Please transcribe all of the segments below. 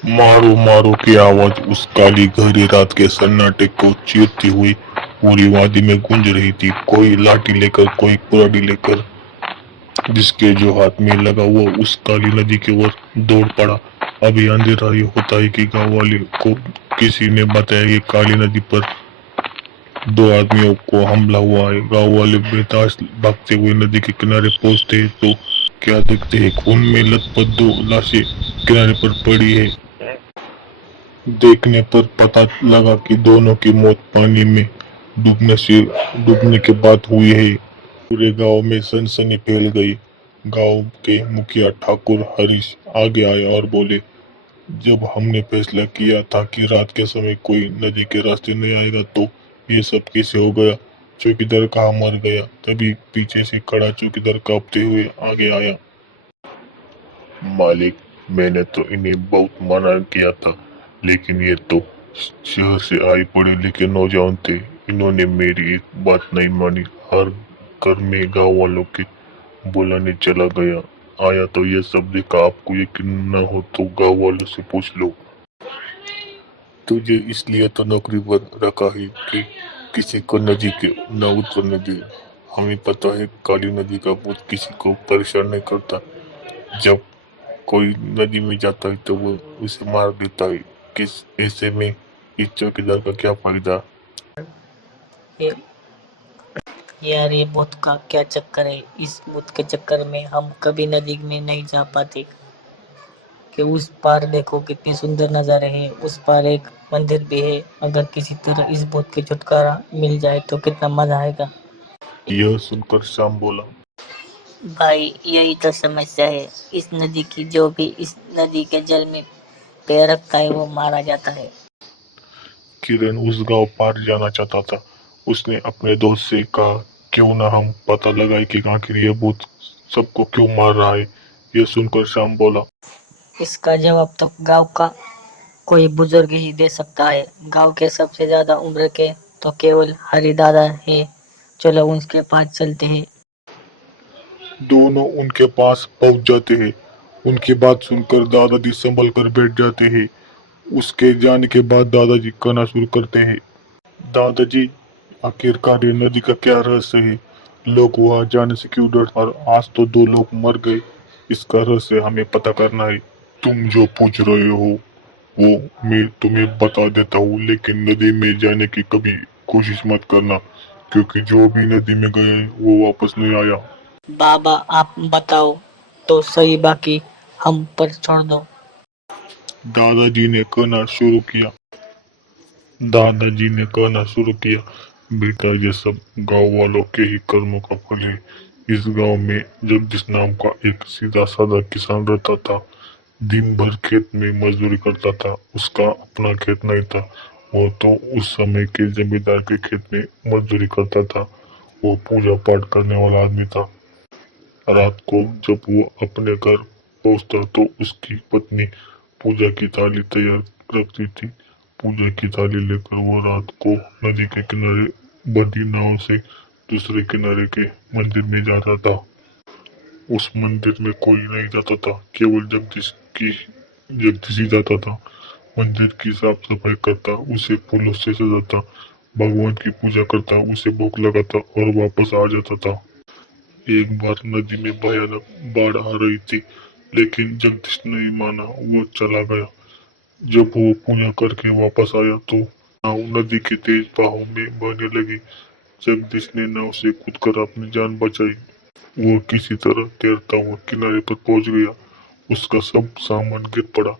मारो मारो की आवाज उस काली गहरी रात के सन्नाटे को चीरती हुई पूरी वादी में गूंज रही थी। कोई लाठी लेकर, कोई कुराड़ी लेकर, जिसके जो हाथ में लगा हुआ उस काली नदी की ओर दौड़ पड़ा। अभी अंधेरा ही होता है कि गांव वाले को किसी ने बताया कि काली नदी पर दो आदमियों को हमला हुआ है। गांव वाले बेताश भागते हुए नदी के किनारे पहुंचते हैं तो क्या देखते हैं, खून में लथपथ दो लाशें किनारे पर पड़ी है। देखने पर पता लगा कि दोनों की मौत पानी में डूबने के बाद हुई है। पूरे गांव में सनसनी फैल गई। गांव के मुखिया ठाकुर हरीश आगे आए और बोले, जब हमने फैसला किया था कि रात के समय कोई नदी के रास्ते नहीं आएगा तो ये सब कैसे हो गया। चौकीदार कहाँ मर गया। तभी पीछे से खड़ा चौकीदार कांपते हुए आगे आया। मालिक, मैंने तो इन्हें बहुत मना किया था, लेकिन ये तो शहर से आए पढ़े लिखे नौजवान थे। इन्होंने मेरी एक बात नहीं मानी। हर घर में गांव वालों के बुलाने चला गया। आया तो ये सब देखा। आपको यकीन न हो तो गांव वालों से पूछ लो। तुझे इसलिए तो नौकरी पर रखा है कि किसी को नदी के न उतरने दे। हमें पता है काली नदी का भूत किसी को परेशान नहीं करता। जब कोई नदी में जाता है तो वो उसे मार देता है। किस ऐसे में इस चौकीदार का क्या फायदा। ये यार, ये भूत का क्या चक्कर है। इस भूत के चक्कर में हम कभी नदी में नहीं जा पाते। कि उस पार देखो कितने सुंदर नज़ारे हैं। उस पार एक मंदिर भी है। अगर किसी तरह इस भूत के छुटकारा मिल जाए तो कितना मजा आएगा। यह सुनकर श्याम बोला, भाई, यही तो समस्या है इस नदी की। जो भी इस नदी के जल में पैर रखता है वो मारा जाता है। किरण उस गांव पार जाना चाहता था। उसने अपने दोस्त से कहा, क्यों ना हम पता लगाए कि आखिर ये भूत सबको क्यों मार रहा है। यह सुनकर श्याम बोला, इसका जवाब तो गांव का कोई बुजुर्ग ही दे सकता है। गांव के सबसे ज्यादा उम्र के तो केवल हरि दादा है। चलो उनके पास चलते हैं। दोनों उनके पास पहुंच जाते हैं। उनकी बात सुनकर दादाजी संभल कर बैठ जाते हैं। उसके जाने के बाद दादाजी कहना शुरू करते हैं, दादाजी, आखिरकार ये नदी का क्या रहस्य है। लोग वहां जाने से क्यों डरते, और आज तो दो लोग मर गए। इसका रहस्य हमें पता करना है। तुम जो पूछ रहे हो वो मैं तुम्हें बता देता हूँ, लेकिन नदी में जाने की कभी कोशिश मत करना, क्योंकि जो भी नदी में गया है वो वापस नहीं आया। बाबा, आप बताओ तो सही, बाकी हम पर छोड़ दो। दादाजी ने कहना शुरू किया दादाजी ने कहना शुरू किया, बेटा, ये सब गांव वालों के ही कर्मों का फल है। इस गांव में जगदीश नाम का एक सीधा साधा किसान रहता था। दिन भर खेत में मजदूरी करता था। उसका अपना खेत नहीं था। वो तो उस समय के जमींदार के खेत में मजदूरी करता था। वो पूजा पाठ करने वाला आदमी था। रात को जब वो अपने घर पहुंचता तो उसकी पत्नी पूजा की थाली तैयार रखती थी। पूजा की थाली लेकर वो रात को नदी के किनारे बंधी नाव से दूसरे किनारे के मंदिर में जाता था। उस मंदिर में कोई नहीं जाता था, केवल जगदीश ही जाता था। मंदिर की साफ सफाई करता, उसे फूलों से सजाता, भगवान की पूजा करता, उसे भोग लगाता और वापस आ जाता था। एक बार नदी में भयानक बाढ़ आ रही थी, लेकिन जगदीश नहीं माना। वो चला गया। जब वो पूजा करके वापस आया तो नाव नदी के तेज बहाव में बहने लगी। जगदीश ने नाव से कूदकर अपनी जान बचाई। वो किसी तरह तैरता हुआ किनारे पर पहुंच गया। उसका सब सामान गिर पड़ा।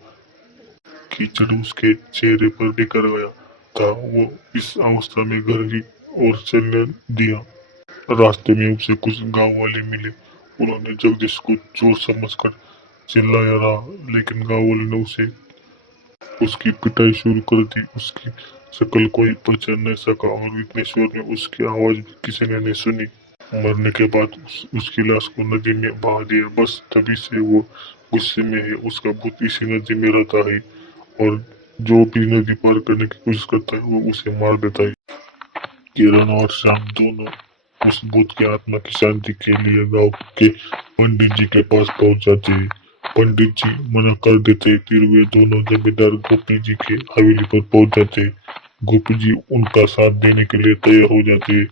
कीचड़ उसके चेहरे पर बिखर गया था। वो इस अवस्था में घर की ओर चलने दिया। रास्ते में उसे कुछ गांव वाले मिले। उन्होंने जगदीश को चोर समझकर चिल्लाया रहा, लेकिन गांव वाले ने उसकी पिटाई शुरू कर दी। उसकी शक्ल कोई पहचान नहीं सका और इतने शोर में उसकी आवाज भी किसी ने नहीं सुनी। मरने के बाद उसकी लाश को नदी में बहा दिया। बस तभी से वो गुस्से में है। उसका भूत इसी नदी में रहता है और जो भी नदी पार करने की कोशिश करता है वो उसे मार देता है। किरण और श्याम दोनों उस भूत की आत्मा की शांति के लिए गांव के पंडित जी के पास पहुंच जाते हैं। पंडित जी मना कर देते, फिर वे दोनों जमींदार गोपी जी के हवेली पर पहुंच जाते। गोपी जी उनका साथ देने के लिए तैयार हो जाते।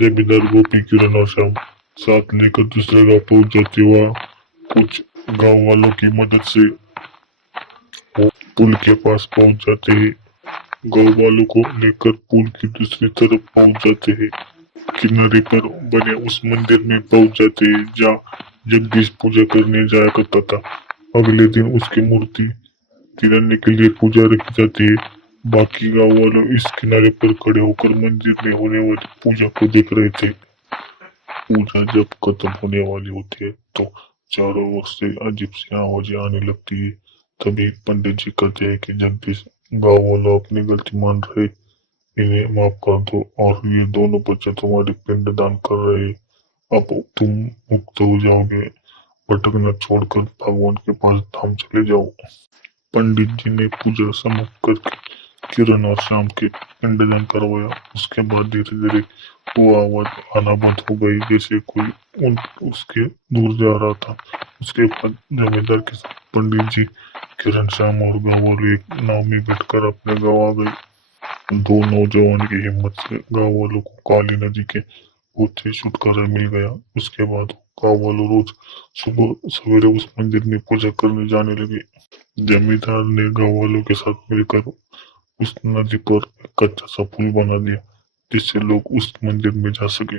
जमींदार गोपी, किरण और श्याम साथ लेकर दूसरे गांव पहुंच जाते। वहाँ कुछ गांव वालों की मदद से वो पुल के पास पहुंच जाते हैं। गांव वालों को लेकर पुल की दूसरी तरफ पहुंच जाते हैं। किनारे पर बने उस मंदिर में पहुंच जाते हैं जहाँ जगदीश पूजा करने जाया करता था। अगले दिन उसकी मूर्ति तिरंगे के लिए पूजा रखी जाती है। बाकी गांव वालों इस किनारे पर खड़े होकर मंदिर में होने वाली पूजा को देख रहे थे। पूजा जब खत्म होने वाली होती है तो चारों ओर से अजीब सी आवाजें आने लगती है। तभी पंडित जी कहते हैं कि जगदीश, गांव वालों अपनी गलती मान रहे, इन्हें माफ कर दो और ये दोनों बच्चे तुम्हारी पिंड दान कर रहे हैं। अब तुम मुक्त हो जाओगे। भटकना छोड़कर भगवान के पास धाम चले जाओ। पंडित जी ने पूजा समाप्त करके किरण और शाम के पिंडदान करवाया। उसके बाद धीरे धीरे वो आवाज आना बंद हो गई, जैसे कोई उसके दूर जा रहा था। उसके बाद जमींदार के साथ पंडित जी, किरण, शाम और गाँव वाले एक नाव में बैठकर अपने गाँव आ गए। दो नौजवान की हिम्मत से गाँव वालों को काली नदी के भूत से छुटकारा मिल गया। उसके बाद गाँव वालों रोज सुबह सवेरे उस मंदिर में पूजा करने जाने लगे। जमींदार ने गाँव वालों के साथ मिलकर उस नदी पर एक कच्चा सा पुल बना दिया, जिससे लोग उस मंदिर में जा सके।